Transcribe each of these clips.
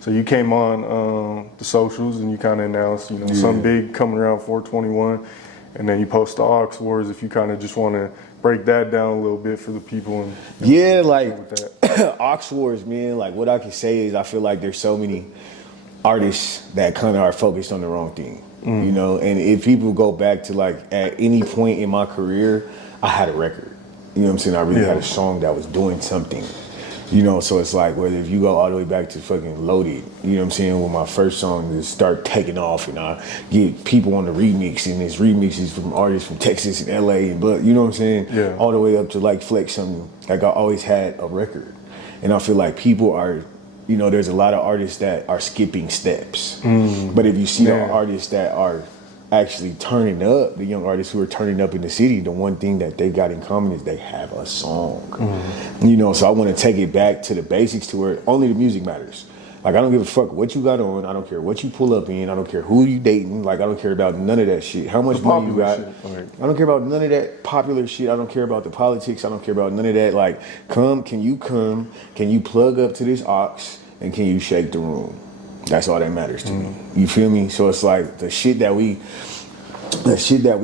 So you came on the socials and you kind of announced, something big coming around 421, and then you post the Aux Wars. If you kind of just want to break that down a little bit for the people. Aux Wars, man, like what I can say is I feel like there's so many artists that kind of are focused on the wrong thing, and if people go back to like at any point in my career, I had a record, you know what I'm saying? I really had a song that was doing something. So it's like whether if you go all the way back to fucking Loaded, you know what I'm saying, when my first song just start taking off and I get people on the remix and this remixes from artists from Texas and LA, but you know what I'm saying? Yeah. All the way up to like Flex something. Like I always had a record. And I feel like people are, there's a lot of artists that are skipping steps. But if you see the artists that are actually turning up, the young artists who are turning up in the city, the one thing that they got in common is they have a song. So I want to take it back to the basics to where only the music matters. Like I don't give a fuck what you got on, I don't care what you pull up in, I don't care who you dating, like I don't care about none of that shit. How much money you got, I don't care about none of that popular shit, I don't care about the politics, I don't care about none of that. Like can you plug up to this aux and can you shake the room? That's all that matters to me. You feel me? So it's like the shit that we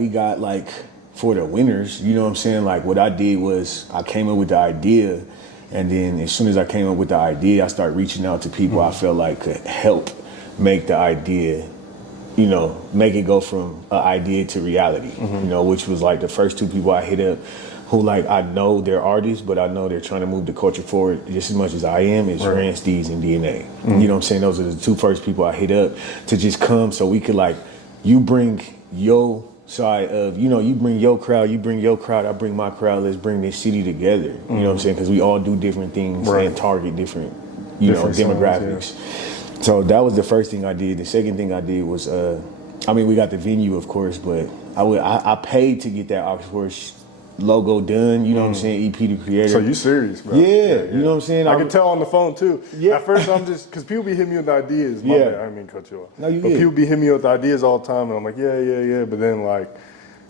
got like for the winners, you know what I'm saying? Like what I did was I came up with the idea, and then as soon as I came up with the idea, I started reaching out to people I felt like could help make the idea, make it go from an idea to reality, which was like the first two people I hit up who like I know they're artists, but I know they're trying to move the culture forward just as much as I am, is Rance D's and DNA. You know what I'm saying? Those are the two first people I hit up to just come so we could like, you bring your side of, you bring your crowd, I bring my crowd, let's bring this city together. You know what I'm saying? Because we all do different things and target different demographics. Songs, So that was the first thing I did. The second thing I did was, we got the venue, of course, but I paid to get that Oxford logo done, you know what I'm saying, EP the Creator. So you serious, bro? Yeah, you know what I'm saying? I can tell on the phone too. Yeah. At first I'm just, because people be hitting me with ideas. My bad, I didn't mean to cut you off. No, you But good. people be hitting me with ideas all the time and I'm like, yeah. But then like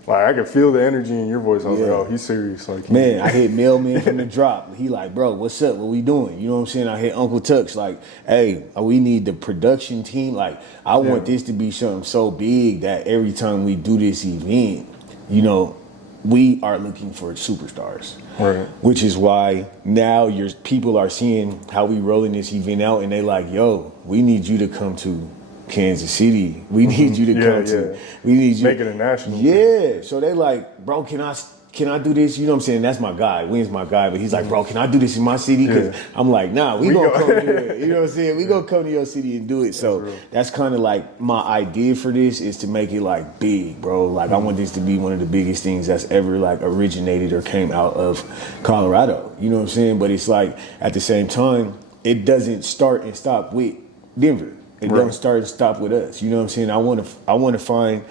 I could feel the energy in your voice. I was like, oh, he's serious. Like, man, I hit Mailman from the drop. He like, bro, what's up? What we doing? You know what I'm saying? I hit Uncle Tux like, hey, we need the production team. Like, I want this to be something so big that every time we do this event, we are looking for superstars. Right. Which is why now your people are seeing how we rolling this event out and they like, yo, we need you to come to Kansas City. We need you to come to. We need you. Make it a national. Yeah. So they like, bro, can I do this? You know what I'm saying? That's my guy. Wynn's my guy. But he's like, bro, can I do this in my city? Because I'm like, nah, we gonna come do it. You know what I'm saying? We gonna come to your city and do it. So that's kind of like my idea for this is to make it like big, bro. Like I want this to be one of the biggest things that's ever like originated or came out of Colorado. You know what I'm saying? But it's like at the same time, it doesn't start and stop with Denver. It doesn't start and stop with us. You know what I'm saying? I want to find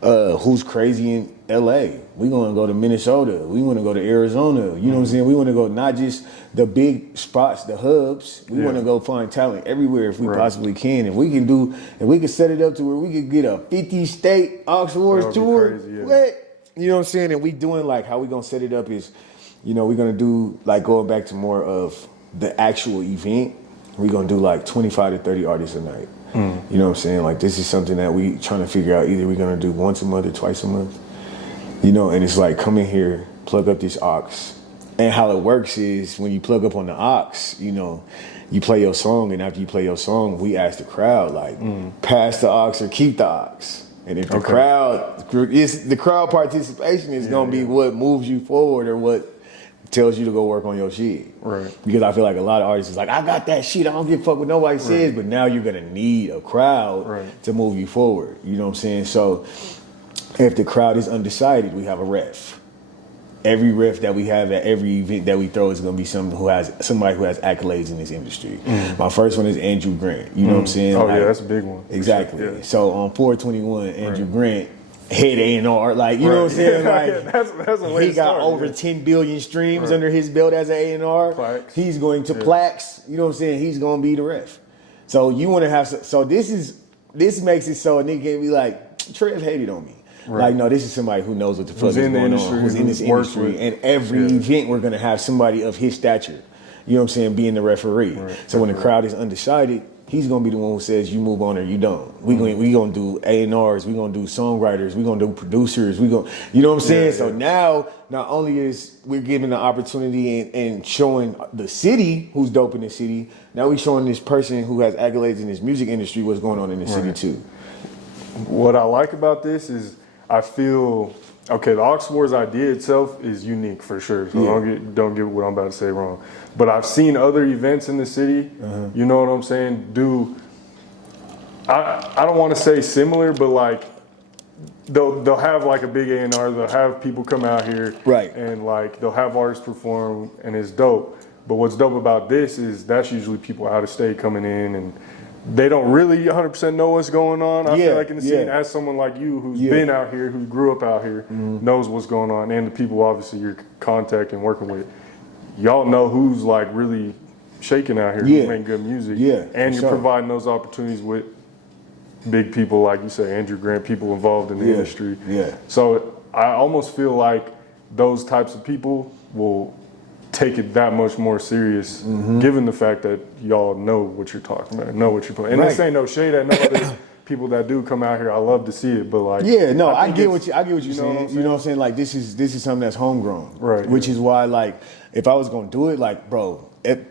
who's crazy in LA. We want to go to Minnesota. We want to go to Arizona. You know what I'm saying? We want to go not just the big spots, the hubs. We want to go find talent everywhere if we possibly can. If we can set it up to where we could get a 50-state Oxford tour. Crazy, You know what I'm saying? And we doing like how we gonna set it up is, we're gonna do like going back to more of the actual event. We're going to do like 25 to 30 artists a night. You know what I'm saying? Like this is something that we trying to figure out. Either we're going to do once a month or twice a month. And it's like come in here, plug up this aux. And how it works is when you plug up on the aux, you play your song. And after you play your song, we ask the crowd like, pass the aux or keep the aux. And if the crowd participation is going to be what moves you forward or what tells you to go work on your shit. Right. Because I feel like a lot of artists is like, I got that shit, I don't give a fuck what nobody says, but now you're gonna need a crowd to move you forward. You know what I'm saying? So if the crowd is undecided, we have a ref. Every ref that we have at every event that we throw is gonna be somebody who has accolades in this industry. My first one is Andrew Grant. You know what I'm saying? Oh yeah, that's a big one. Exactly. Yeah. So on 421, Andrew Grant head A&R, like, you know what I'm saying? Like, that's a way he got over 10 billion streams under his belt as an A&R. Plaques. He's going to plaques, you know what I'm saying? He's going to be the ref. So you want to have, so this makes it so a nigga can be like, Trev hated on me. Like, no, this is somebody who knows what the fuck is going on, who's in this industry. And every event we're going to have somebody of his stature. you know what I'm saying, being the referee. Right. So when the crowd is undecided, he's gonna be the one who says you move on or you don't. We gonna do A&Rs, we gonna do songwriters, we gonna do producers, you know what I'm saying? Yeah, So yeah. now, not only is we're giving the opportunity and showing the city who's dope in the city, now we're showing this person who has accolades in this music industry what's going on in the city too. What I like about this is I feel, okay, the Ox Wars idea itself is unique for sure. So don't get what I'm about to say wrong. But I've seen other events in the city, you know what I'm saying, I don't want to say similar, but like they'll have like a big A&R, they'll have people come out here, Right. and like they'll have artists perform, and it's dope. But what's dope about this is that's usually people out of state coming in, and they don't really 100% know what's going on. I feel like in the scene, as someone like you who's been out here, who grew up out here, knows what's going on, and the people obviously you're contacting, working with, y'all know who's like really shaking out here, who's making good music, and you're providing those opportunities with big people like you say, Andrew Grant, people involved in the industry. So I almost feel like those types of people will take it that much more serious, given the fact that y'all know what you're talking about, know what you're putting. And this ain't no shade at no other people that do come out here. I love to see it, but like, I get what you're saying. You know what I'm saying? Like this is something that's homegrown, right? Which is why, like, if I was gonna do it, like, bro,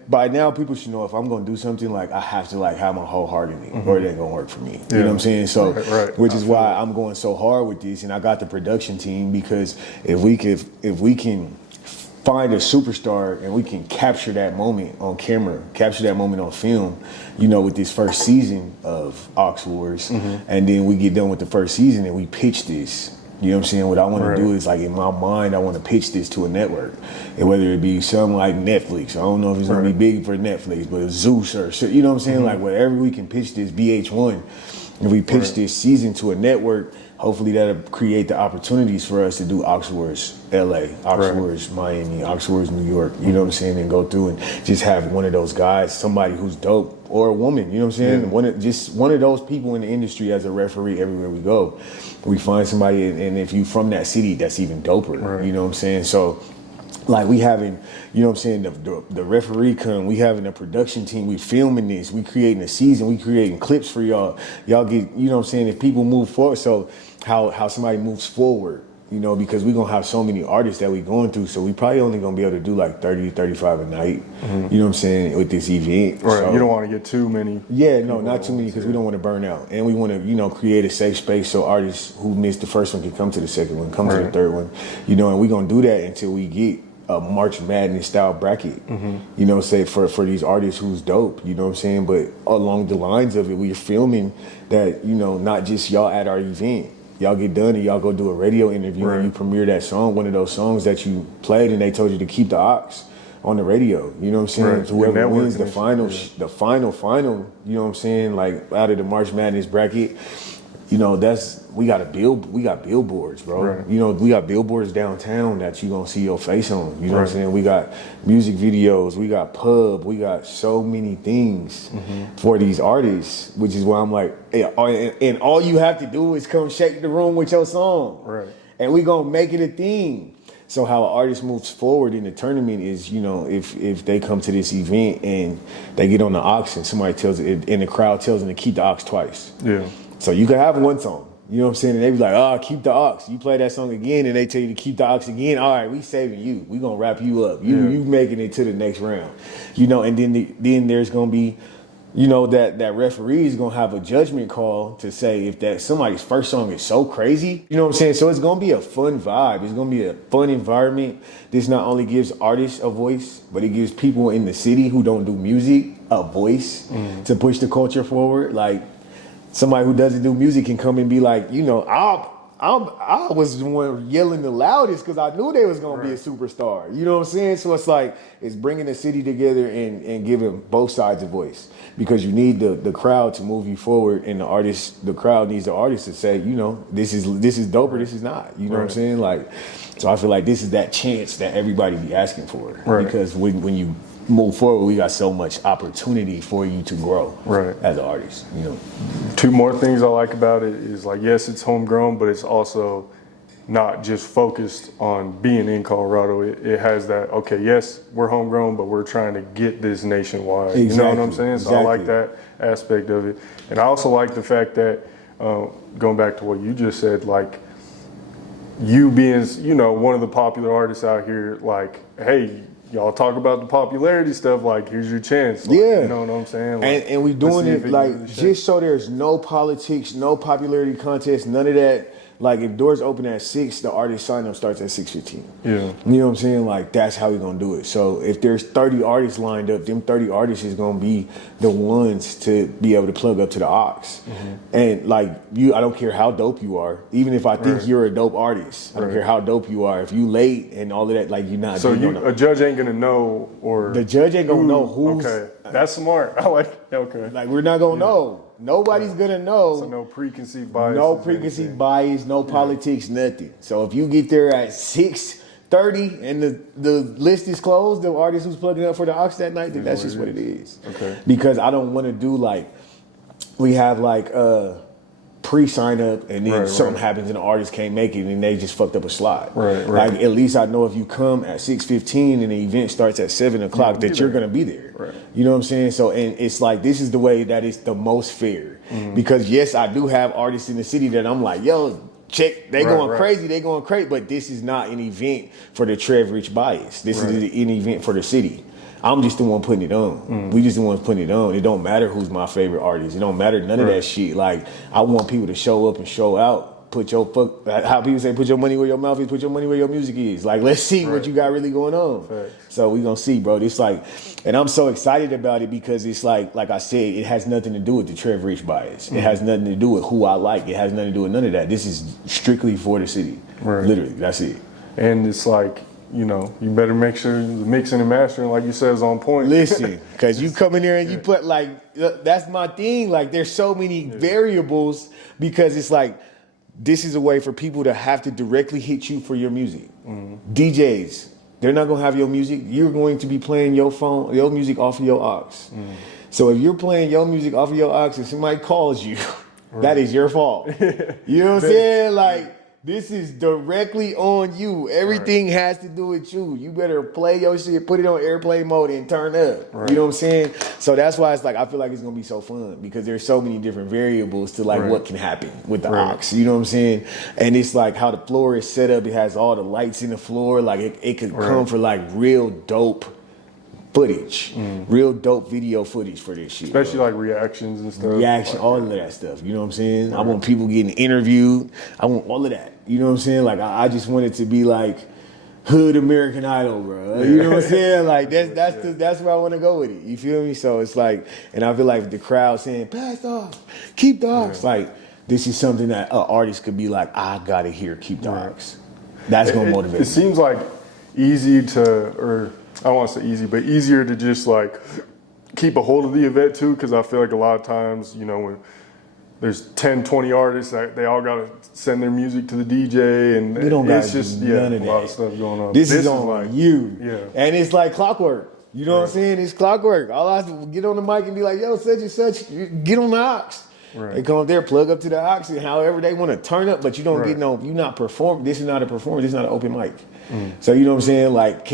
by now people should know if I'm gonna do something, like, I have to like have my whole heart in it, or it ain't gonna work for me. You know what I'm saying? So, which is why I'm going so hard with this, and I got the production team, because if we can find a superstar and we can capture that moment on camera, capture that moment on film, you know, with this first season of Ox Wars, and then we get done with the first season and we pitch this. You know what I'm saying? What I want to do is, like, in my mind, I want to pitch this to a network, and whether it be something like Netflix, I don't know if it's going to be big for Netflix, but Zeus or shit, you know what I'm saying? Like, whatever we can pitch this, VH1, if we pitch this season to a network, hopefully that'll create the opportunities for us to do Ox Wars LA, Ox Wars Miami, Ox Wars New York, you know what I'm saying, and go through and just have one of those guys, somebody who's dope, or a woman, you know what I'm saying, just one of those people in the industry as a referee everywhere we go. We find somebody, and if you from that city, that's even doper, you know what I'm saying? So, like, we having, you know what I'm saying, the referee come, we having a production team, we filming this, we creating a season, we creating clips for y'all. Y'all get, you know what I'm saying, if people move forward, so how somebody moves forward, you know, because we're gonna have so many artists that we going through, so we probably only gonna be able to do like 30 to 35 a night, you know what I'm saying, with this event. Right, So, you don't want to get too many. No, not too many, because we don't want to burn out, and we want to, you know, create a safe space so artists who missed the first one can come to the second one, come to the third one, you know, and we're gonna do that until we get a March Madness style bracket, you know, say for these artists who's dope, you know what I'm saying? But along the lines of it, we're filming that, you know, not just y'all at our event. Y'all get done and y'all go do a radio interview and you premiere that song, one of those songs that you played and they told you to keep the Ox on the radio, you know what I'm saying? So whoever wins the final, you know what I'm saying, like out of the March Madness bracket, you know, we got billboards, bro. You know, we got billboards downtown that you gonna see your face on. You know what I'm saying? We got music videos, we got pub, we got so many things for these artists, which is why I'm like, and all you have to do is come shake the room with your song. And we gonna make it a thing. So how an artist moves forward in the tournament is, you know, if they come to this event and they get on the Ox and somebody tells it, and the crowd tells them to keep the Ox twice. So you can have one song, you know what I'm saying? And they be like, keep the Ox. You play that song again and they tell you to keep the Ox again. All right, we saving you. We gonna wrap you up. You making it to the next round. You know, and then there's gonna be, you know, that referee is gonna have a judgment call to say if that somebody's first song is so crazy, you know what I'm saying? So it's gonna be a fun vibe. It's gonna be a fun environment. This not only gives artists a voice, but it gives people in the city who don't do music a voice to push the culture forward. Like, somebody who doesn't do music can come and be like, you know, I was the one yelling the loudest because I knew they was gonna be a superstar. You know what I'm saying? So it's like, it's bringing the city together and giving both sides a voice, because you need the crowd to move you forward, and the crowd needs the artist to say, you know, this is dope or this is not. You know what I'm saying? Like, so I feel like this is that chance that everybody be asking for, because when you move forward, we got so much opportunity for you to grow as an artist, you know. Two more things I like about it is, like, yes, it's homegrown, but it's also not just focused on being in Colorado. It has that, okay, yes, we're homegrown, but we're trying to get this nationwide. Exactly. You know what I'm saying? So I like Exactly. that aspect of it. And I also like the fact that, going back to what you just said, like, you being, you know, one of the popular artists out here, like, hey, y'all talk about the popularity stuff, like, here's your chance. Like, Yeah. you know what I'm saying? Like, And we doing let's see it if can like really shake. just so there's no politics, no popularity contest, none of that. Like if doors open at 6, the artist sign up starts at 6:15. Yeah. You know what I'm saying? Like that's how we gonna do it. So if there's 30 artists lined up, them 30 artists is gonna be the ones to be able to plug up to the aux. And like you, I don't care how dope you are. Even if I think Right. you're a dope artist, I don't Right. care how dope you are. If you late and all of that, like you're not. So you don't know. a judge ain't gonna know, or The judge ain't gonna know who's. Okay, that's smart. I like. Okay. Like we're not gonna know. Nobody's gonna know. So no preconceived bias. No preconceived bias, no politics, nothing. So if you get there at 6:30 and the list is closed, the artist who's plugging up for the aux that night, then that's just what it is. Okay. Because I don't want to do like we have like pre-sign up and then Right, something right. happens and the artist can't make it and they just fucked up a slot. Right, right. Like at least I know if you come at 6:15 and the event starts at 7:00 that you're gonna be there. Right. You know what I'm saying? So and it's like this is the way that is the most fair. Because yes, I do have artists in the city that I'm like, yo, check, they Right, going right. crazy, they going crazy, but this is not an event for the Trev Rich bias. This Right. is an event for the city. I'm just the one putting it on. We just the ones putting it on. It don't matter who's my favorite artist. It don't matter none of Right. that shit. Like I want people to show up and show out. Put your how people say, put your money where your mouth is. Put your money where your music is. Like let's see what Right. you got really going on. Facts. So we gonna see, bro. It's like, and I'm so excited about it because it's like I said, it has nothing to do with the Trev Rich bias. It has nothing to do with who I like. It has nothing to do with none of that. This is strictly for the city. Right. Literally, that's it. And it's like, you know, you better make sure the mixing and mastering, like you said, is on point. Listen, because you come in there and you put like, that's my thing. Like there's so many variables because it's like, this is a way for people to have to directly hit you for your music. DJs, they're not gonna have your music. You're going to be playing your music off of your aux. So if you're playing your music off of your aux and somebody calls you, that is your fault. You know what I'm saying? Like, this is directly on you. Everything has to do with you. You better play your shit, put it on airplane mode and turn up. Right. You know what I'm saying? So that's why it's like, I feel like it's gonna be so fun because there's so many different variables to like Right. what can happen with the Right. aux. You know what I'm saying? And it's like how the floor is set up. It has all the lights in the floor. Like it could come Right. for like real dope footage, real dope video footage for this shit. Especially like reactions and stuff. Reaction, all of that stuff. You know what I'm saying? I want people getting interviewed. I want all of that. You know what I'm saying? Like I just want it to be like hood American Idol, bro. You know what I'm saying? Like that's where I want to go with it. You feel me? So it's like, and I feel like the crowd saying, "Pass off, keep the aux." Like this is something that an artist could be like, "I gotta hear keep the aux." That's gonna motivate. It seems like easy to, or I don't want to say easy, but easier to just like keep a hold of the event too, because I feel like a lot of times, you know, when there's 10, 20 artists, they all got to send their music to the DJ, and We don't it's got just none a of lot that. of stuff going on. This is on like you. Yeah. And it's like clockwork. You know what I'm saying? It's clockwork. All I have to get on the mic and be like, yo, such and such, get on the aux. Right. They come up there, plug up to the aux, and however they want to turn up, but you don't get Right. you're not performing. This is not a performance. This is not an open mic. So you know what I'm saying? Like,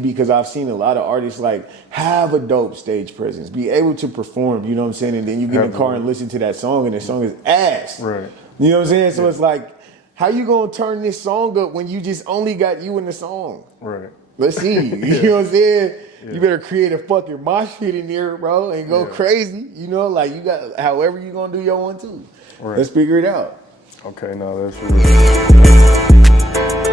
because I've seen a lot of artists like have a dope stage presence, be able to perform, you know what I'm saying? And then you get in the car and listen to that song and the song is ass. Right. You know what I'm saying? So it's like, how you gonna turn this song up when you just only got you in the song? Right. Let's see. You know what I'm saying? You better create a fucking mosh pit in there, bro, and go crazy. You know, like you got however you gonna do your one too. Right. Let's figure it out. Okay, no, that's really